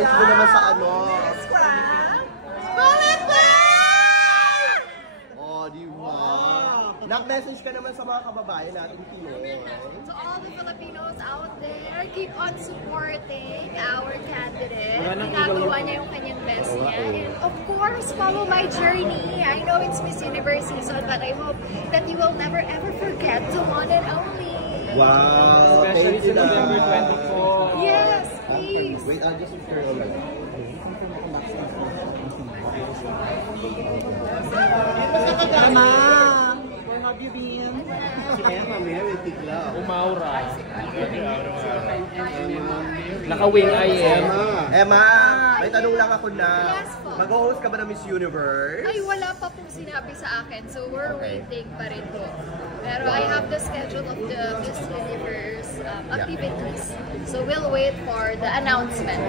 Nag-message mo naman sa ano. Oh, di ba? Nag-message ka naman sa mga kababayan natin Pinoy. To all the Filipinos out there, keep on supporting our candidate. Ginagawa niya yung kanyang best niya. And of course, follow my journey. I know it's Miss Universe season, but I hope that you will never ever forget the one and only. Wow! Especially to November 24. Yes, please. Wait, I'll just share a little. Emma, where have you been? Si Emma, Mary, tigla. Umaura. Naka-wing eye eh. Emma, may tanong lang ako na. Yes po. Mag-host ka ba ng Miss Universe? Ay, wala pa pong sinabi sa akin. So, we're waiting pa rin po. Pero I have the schedule of the Miss Universe activities. So, we'll wait for the announcement.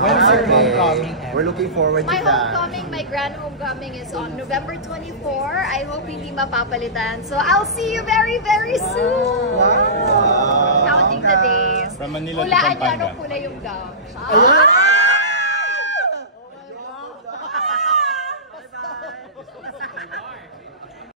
When's your homecoming? We're looking forward to My that. homecoming, my grand homecoming is on November 24. I hope hindi mapapalitan. So, I'll see you very, very soon. Wow. Counting the days. From Manila to Hulaan niyo Pampanga. anong kulay yung gown.